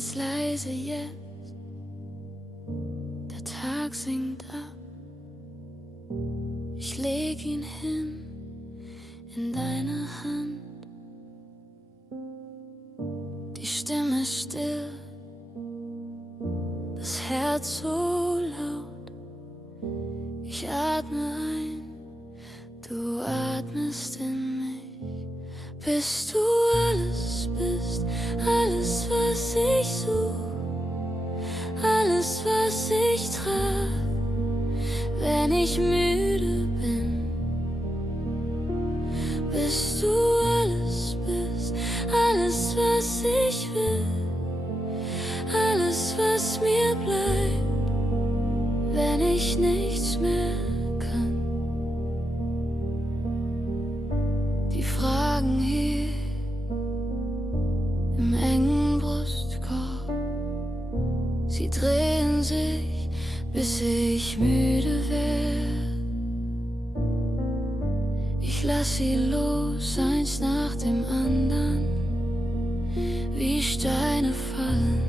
ganz leise jetzt, der Tag sinkt ab. Ich leg ihn hin in deine Hand. Die Stimme still, das Herz so laut. Ich atme ein, du atmest in mich, bis du alles bist, alles was ich such, alles was ich trag, wenn ich müde bin, bis du alles bist, alles was ich will, alles was mir bleibt, wenn ich nichts mehr kann. Die Fragen hier im engen Brustkorb, sie drehen sich, bis ich müde werd. Ich lass sie los, eins nach dem anderen, wie Steine fallen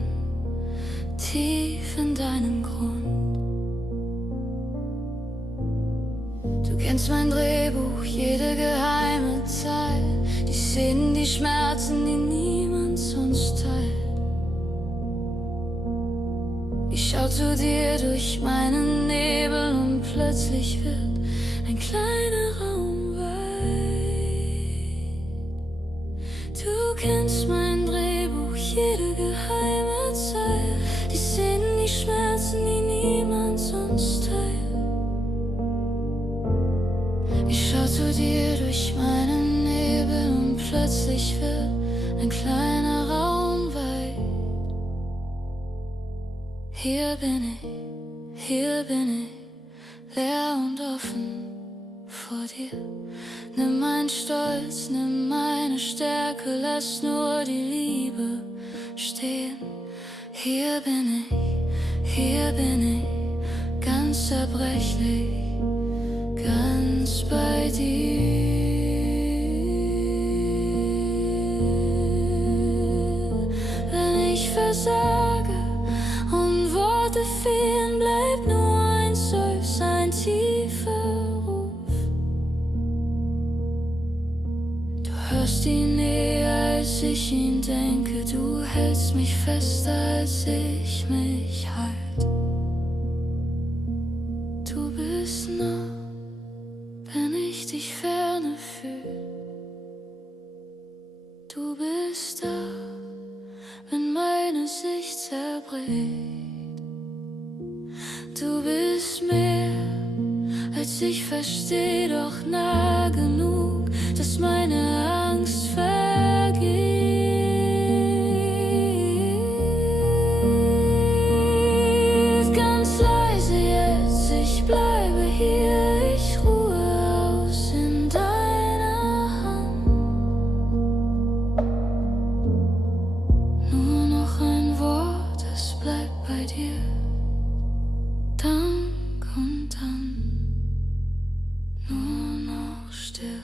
tief in deinen Grund. Du kennst mein Drehbuch, jede geheime Zeile, die Szenen, die Schmerzen, die niemand sonst teilt. Ich schau zu dir durch meinen Nebel und plötzlich wird ein kleiner Raum weit. Du kennst mein Drehbuch, jede geheime Zeile, die Szenen, die Schmerzen, die niemand sonst teilt. Ich schau zu dir durch meinen Nebel und plötzlich wird ein kleiner Raum weit. Hier bin ich, leer und offen vor dir. Nimm meinen Stolz, nimm meine Stärke, lass nur die Liebe stehen. Hier bin ich, ganz zerbrechlich, ganz bei dir. Wenn ich versage und Worte fehlen, bleibt nur ein Seufzer, ein tiefer Ruf. Du hörst ihn näher, als ich ihn denke, du hältst mich fester, als ich mich halt. Du bist nah, wenn ich dich ferne fühl. Du bist da, wenn meine Sicht zerbricht. Du bist mehr, als ich versteh, doch nah genug, dass meine Angst vergeht. Ganz leise jetzt, ich bleibe hier, ich ruhe aus in deiner Hand. Nur noch ein Wort, es bleibt bei dir. Dank und dann nur noch still.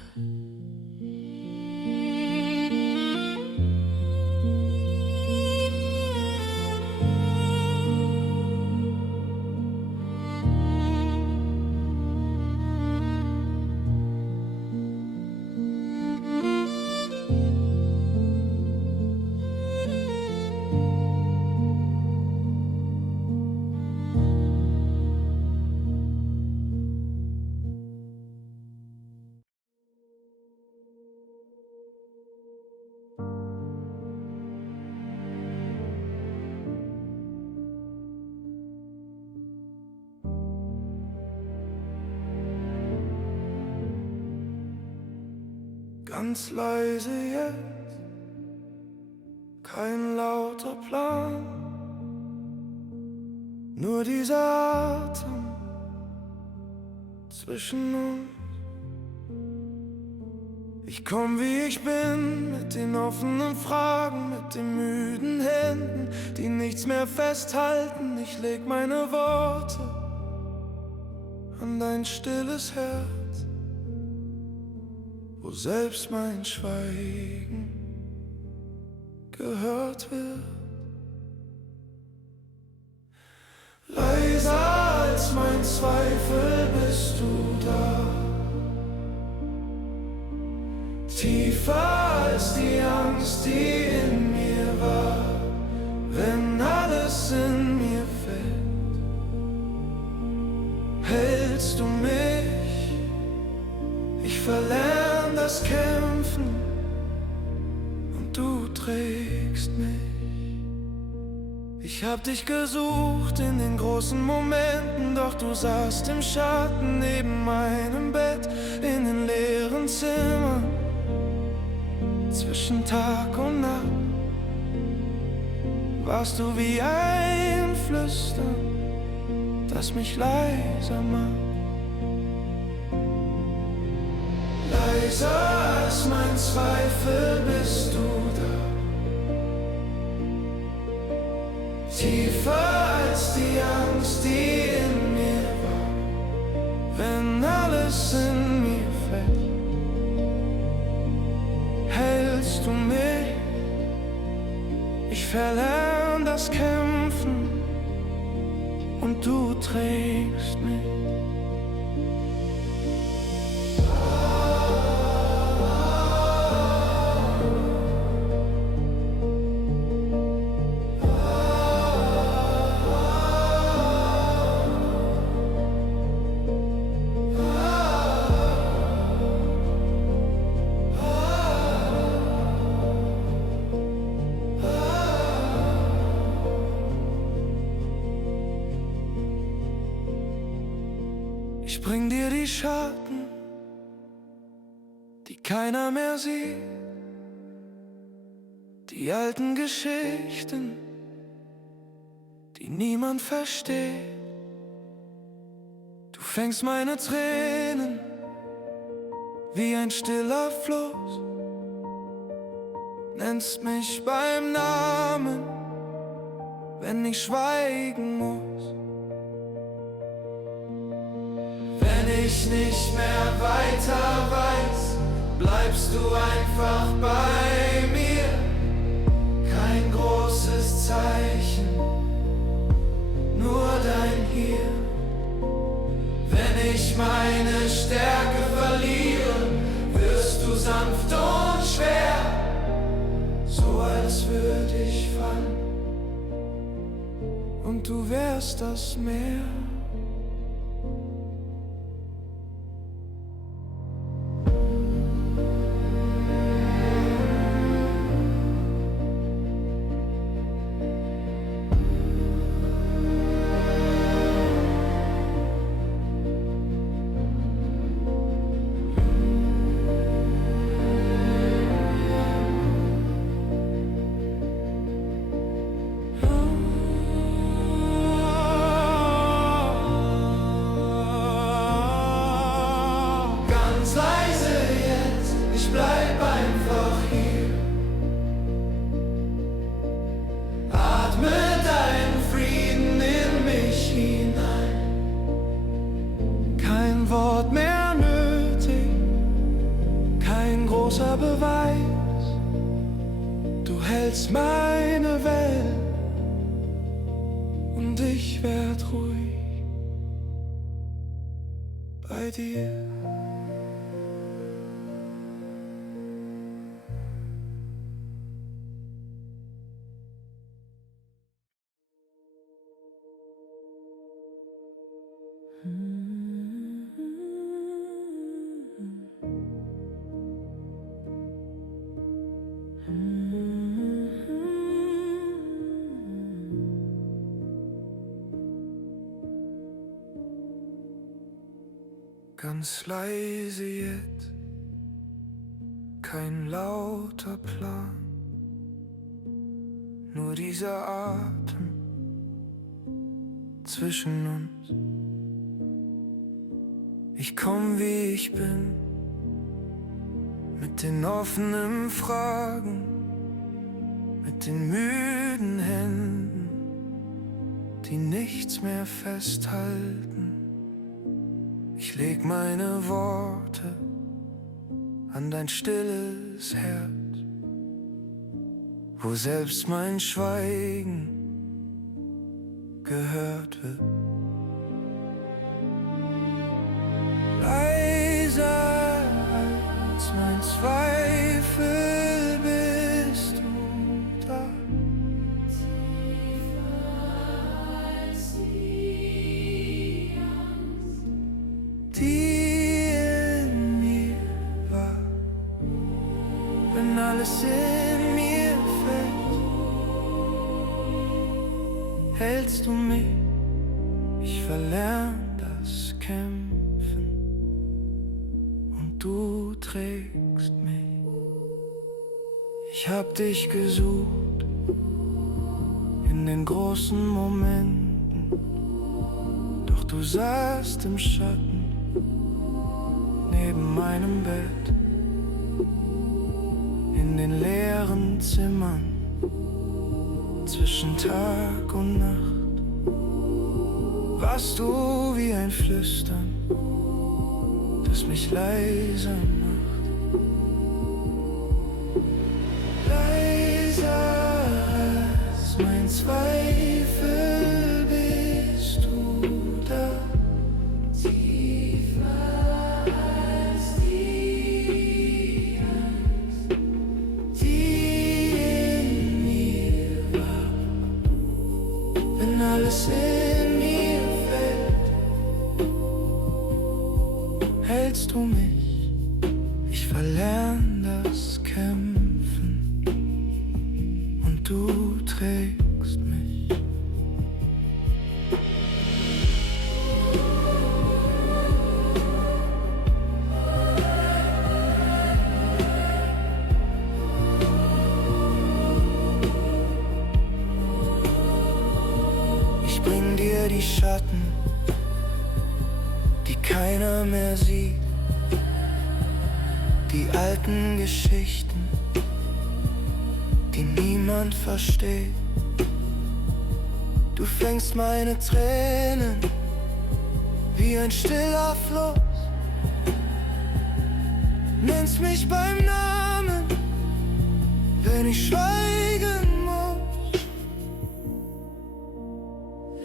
Ganz leise jetzt, kein lauter Plan, nur dieser Atem zwischen uns. Ich komm wie ich bin, mit den offenen Fragen, mit den müden Händen, die nichts mehr festhalten. Ich leg meine Worte an dein stilles Herz, wo selbst mein Schweigen gehört wird. Zweifel bist du da. Tiefer als die Angst, die in mir war. Wenn alles in mir fällt, hältst du mich. Ich verlerne das Kämpfen und du trägst mich. Ich hab dich gesucht in den großen Momenten, doch du saßt im Schatten neben meinem Bett, in den leeren Zimmern, zwischen Tag und Nacht. Warst du wie ein Flüstern, das mich leiser macht. Leiser als mein Zweifel bist du da. Tiefer als die Angst, die in mir war. Wenn alles in mir fällt, hältst du mich. Ich verlerne das Kämpfen und du trägst mich. Ich bring dir die Schatten, die keiner mehr sieht, die alten Geschichten, die niemand versteht. Du fängst meine Tränen wie ein stiller Fluss, nennst mich beim Namen, wenn ich schweigen muss. Wenn ich nicht mehr weiter weiß, bleibst du einfach bei mir. Kein großes Zeichen, nur dein Hier. Wenn ich meine Stärke verliere, wirst du sanft und schwer, so als würde ich fallen und du wärst das Meer. Wort mehr nötig, kein großer Beweis. Du hältst meine Welt und ich werd ruhig bei dir. Ganz leise jetzt, kein lauter Plan, nur dieser Atem zwischen uns. Ich komm wie ich bin, mit den offenen Fragen, mit den müden Händen, die nichts mehr festhalten. Ich leg meine Worte an dein stilles Herz, wo selbst mein Schweigen gehört wird. alles in mir fällt, hältst du mich. Ich verlern das Kämpfen und du trägst mich. Ich hab dich gesucht in den großen Momenten, doch du saßt im Schatten neben meinem Bett. In den leeren Zimmern zwischen Tag und Nacht warst du wie ein Flüstern, das mich leiser macht. Leiser als mein Zweifel bist du da. Tiefer als die Angst, die in mir war. Wenn alles in mir fällt, hältst du mich. Ich verlern das Kämpfen und du trägst mich. Ich bring dir die Schatten, die keiner mehr sieht, die alten Geschichten, die niemand versteht. Du fängst meine Tränen wie ein stiller Fluss, nennst mich beim Namen, wenn ich schweigen muss.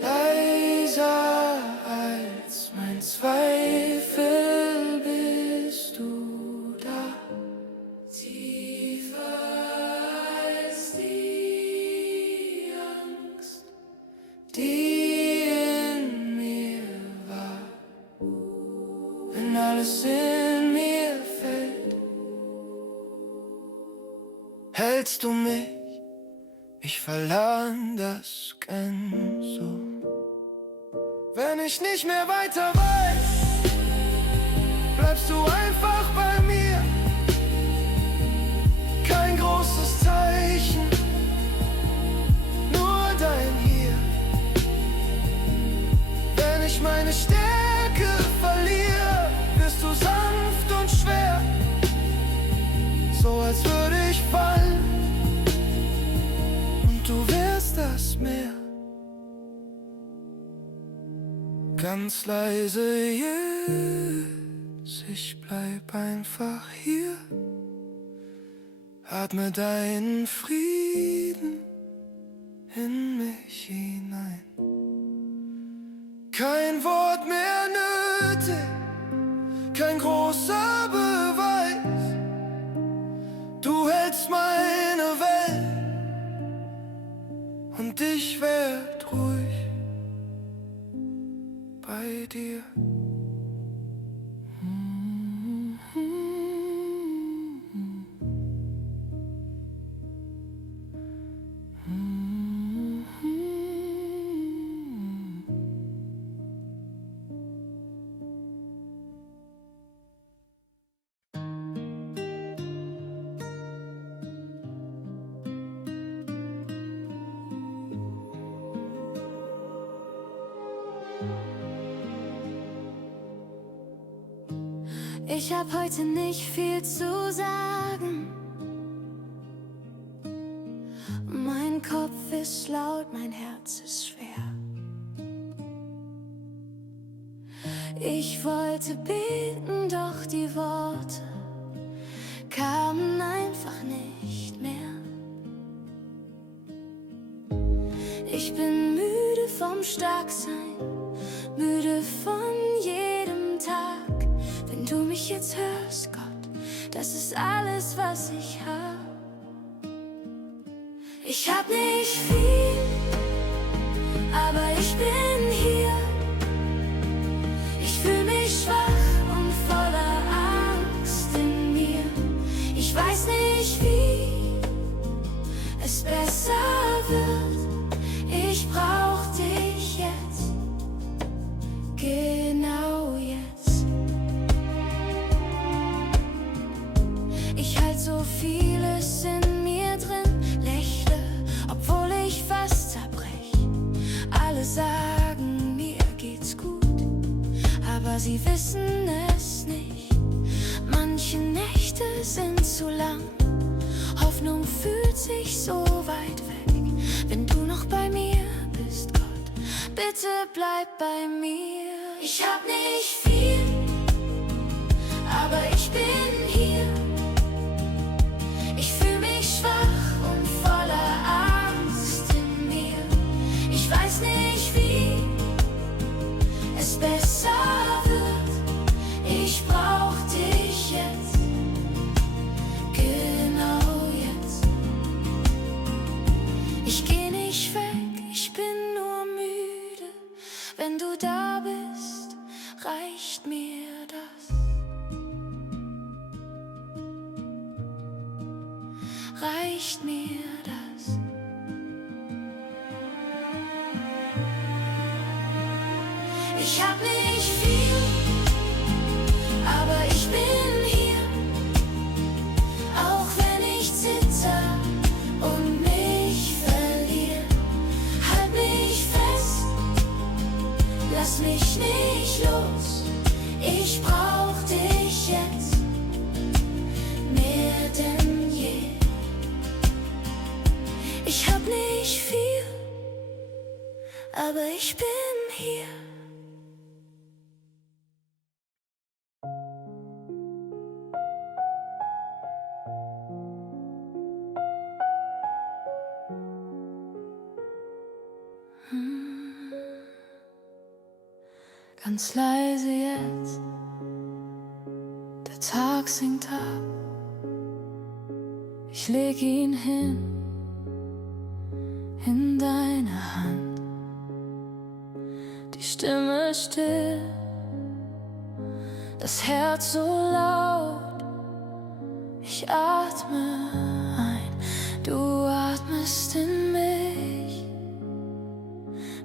Leiser als mein Zweifel bist du da. Tiefer als die Angst, die in mir war. Wenn alles in mir fällt, hältst du mich. Ich verlern das Gänse. Wenn ich nicht mehr weiter weiß, bleibst du einfach bei mir. Kein großes Zeichen, nur dein Hier. Wenn ich meine Stärke verliere, bist du sanft und schwer, so als würde ich fallen und du wärst das Meer. Ganz leise jetzt, ich bleib einfach hier. Atme deinen Frieden in mich hinein. Kein Wort mehr nötig, kein großer Beweis. Du hältst meine Welt und ich werd ruhig bei dir. Ich hab heute nicht viel zu sagen. Mein Kopf ist laut, mein Herz ist schwer. Ich wollte beten, doch die Worte kamen einfach nicht mehr. Ich bin müde vom Starksein, müde von jedem Tag. Wenn du mich jetzt hörst, Gott, das ist alles, was ich hab. Ich hab nicht viel, aber ich bin hier. Ich fühl mich schwach und voller Angst in mir. Ich weiß nicht wie, aber sie wissen es nicht. Manche Nächte sind zu lang, Hoffnung fühlt sich so weit weg. Wenn du noch bei mir bist, Gott, bitte bleib bei mir. Ich hab nicht viel, aber ich bin hier. Ich fühl mich schwach und voller Angst in mir. Ich weiß nicht, wie es besser wird. Ich brauch dich jetzt, genau jetzt. Ich geh nicht weg, ich bin nur müde. Wenn du da bist, reicht mir das. Reicht mir das. Ich hab nicht viel, aber ich bin hier. Auch wenn ich zitter und mich verliere, halt mich fest, lass mich nicht los. Ich brauch dich jetzt mehr denn je. Ich hab nicht viel, aber ich bin hier. Ganz leise jetzt, der Tag sinkt ab. Ich leg ihn hin in deine Hand. Die Stimme still, das Herz so laut. Ich atme ein, du atmest in mich.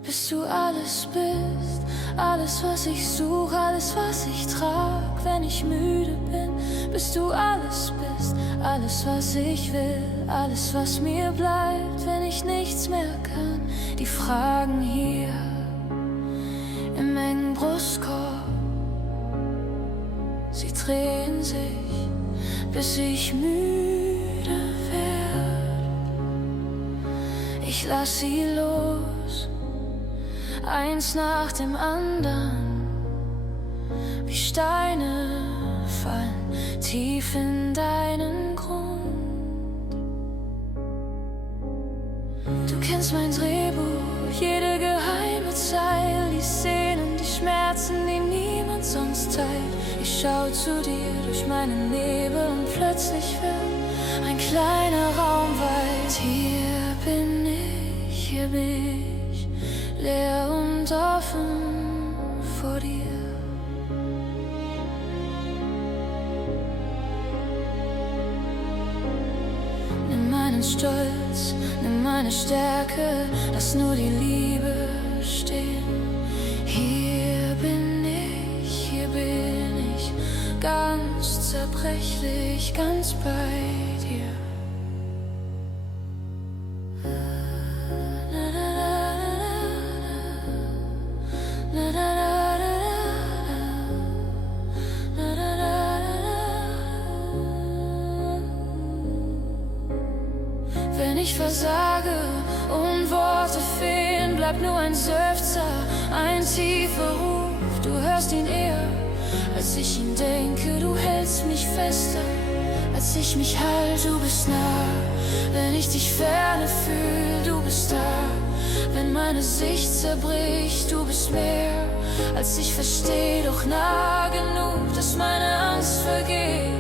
Bis du alles bist, alles was ich suche, alles was ich trag, wenn ich müde bin. Bis du alles bist, alles was ich will, alles was mir bleibt, wenn ich nichts mehr kann. Die Fragen hier im engen Brustkorb, sie drehen sich, bis ich müde werd. Ich lass sie los, eins nach dem anderen, wie Steine fallen tief in deinen Grund. Du kennst mein Drehbuch, jede geheime Zeile, die Szenen, die Schmerzen, die niemand sonst teilt. Ich schau zu dir durch meinen Nebel und plötzlich wird ein kleiner Raum weit. Hier bin ich, leer und offen vor dir. Nimm meinen Stolz, nimm meine Stärke, lass nur die Liebe stehen. Hier bin ich, ganz zerbrechlich, ganz bei dir. Wenn ich versage und Worte fehlen, bleibt nur ein Seufzer, ein tiefer Ruf. Du hörst ihn eher, als ich ihn denke. Du hältst mich fester, als ich mich halte. Du bist nah, wenn ich dich ferne fühl. Du bist da, wenn meine Sicht zerbricht. Du bist mehr, als ich versteh, doch nah genug, dass meine Angst vergeht.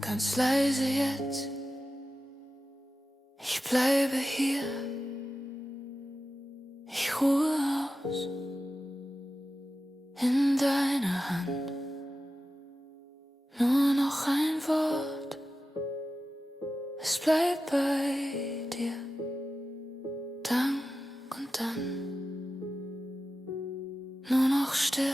Ganz leise jetzt, ich bleibe hier, ich ruhe aus in deiner Hand. Nur noch ein Wort, es bleibt bei dir. Dank und dann nur noch still.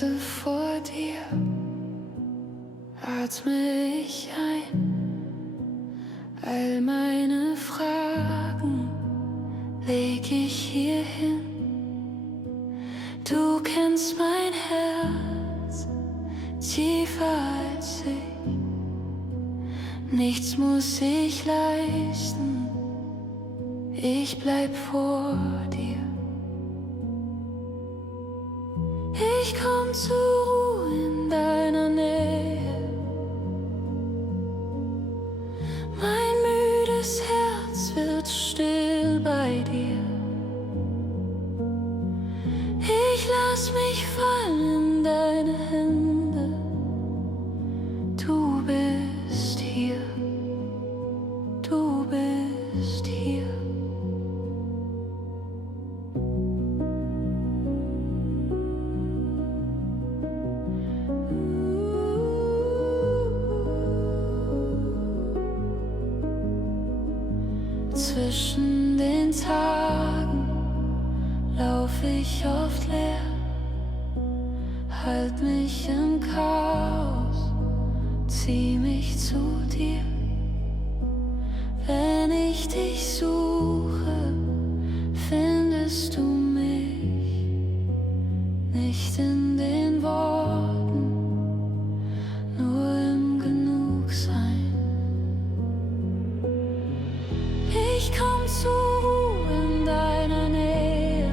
leise vor dir atme ich ein. All meine Fragen leg ich hier hin. Du kennst mein Herz tiefer als ich. Nichts muss ich leisten, ich bleib vor dir. Ich komm zur Ruhe in deiner Nähe. Mein müdes Herz wird still bei dir. Ich lass mich fallen in deine Hände. Du bist hier, du bist hier. Zwischen den Tagen lauf ich oft leer, halt mich im Chaos, zieh mich zu dir. Wenn ich dich suche, findest du mich nicht in den Worten, nur im Genugsein. Ich komm zur Ruhe in deiner Nähe.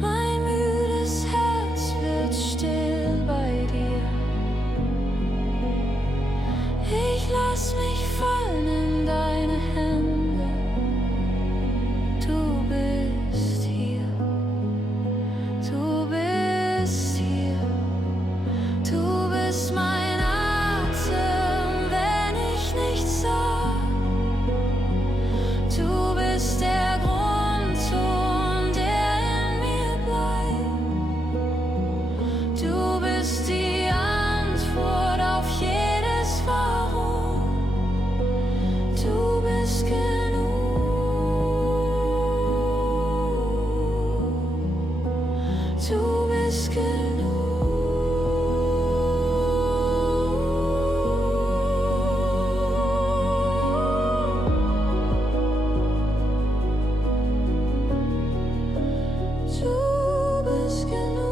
Mein müdes Herz wird still bei dir. Ich lass mich fallen in deine Hände. Du bist hier, du bist hier. Du bist mein Atem, wenn ich nichts sag. Du bist der Grundton, der in mir bleibt. Du bist die Antwort auf jedes Warum. Du bist genug. Du bist genug. Du bist genug.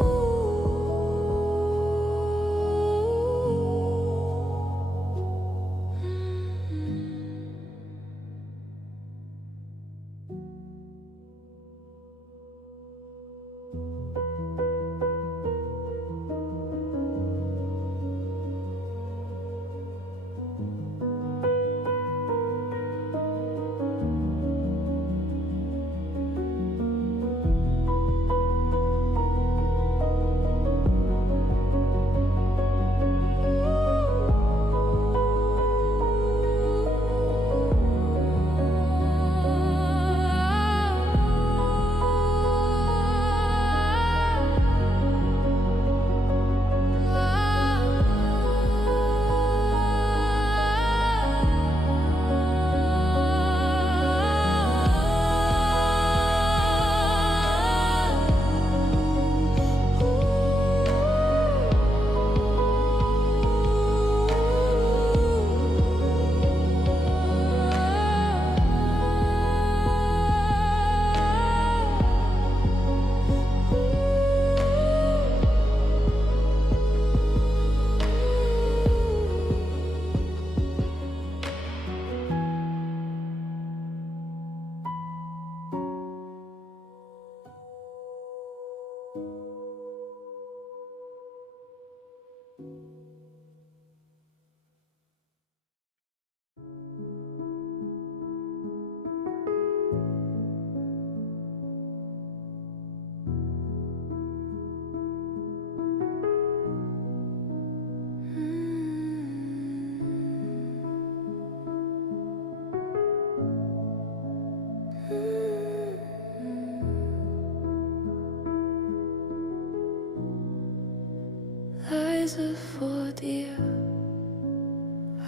Leise vor dir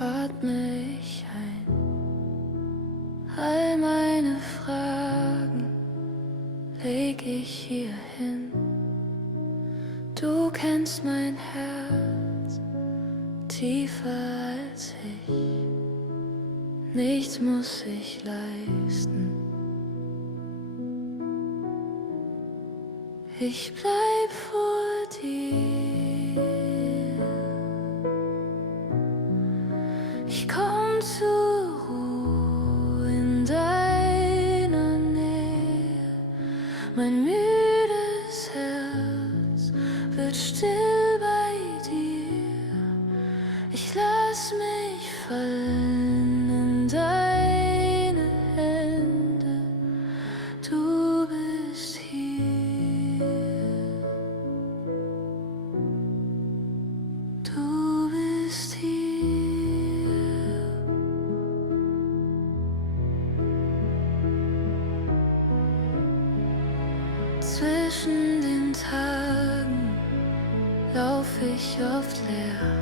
atme ich ein. All meine Fragen leg ich hier hin. Du kennst mein Herz tiefer als ich. Nichts muss ich leisten. Ich bleib vor dir. Ich komm zur Ruhe in deiner Nähe. Mein müdes Herz wird still bei dir. Ich lass mich fallen in deine Hände. Du bist hier. Du bist hier. Zwischen den Tagen lauf ich oft leer,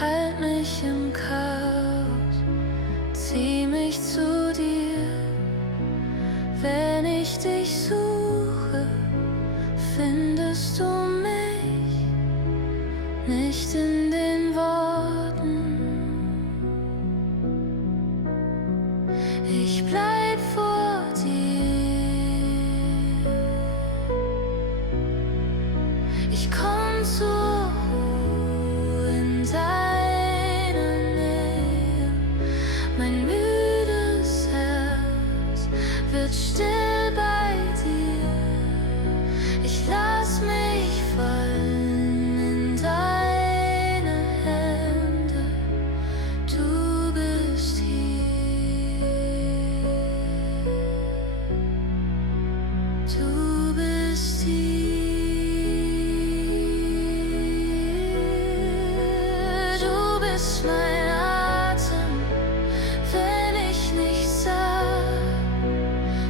halt mich im Chaos, zieh mich zu dir. Wenn ich dich suche, findest du mich nicht in den Worten. Ich bleib vor dir. Ich komm zur Ruhe in deiner Nähe. Mein müdes Herz wird still bei dir. Ich lass mich fallen in deine Hände. Du bist hier. Du bist hier. Du bist mein Atem, wenn ich nichts sag.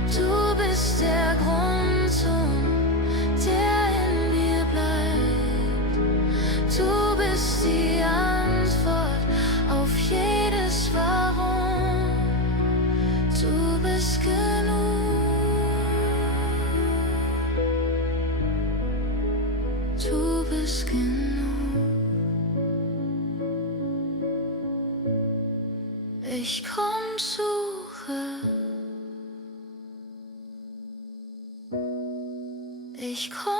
Du bist der Grundton, der in mir bleibt. Du bist die Antwort auf jedes Warum. Du bist genug. Du bist genug. Ich komm suche. Ich komm.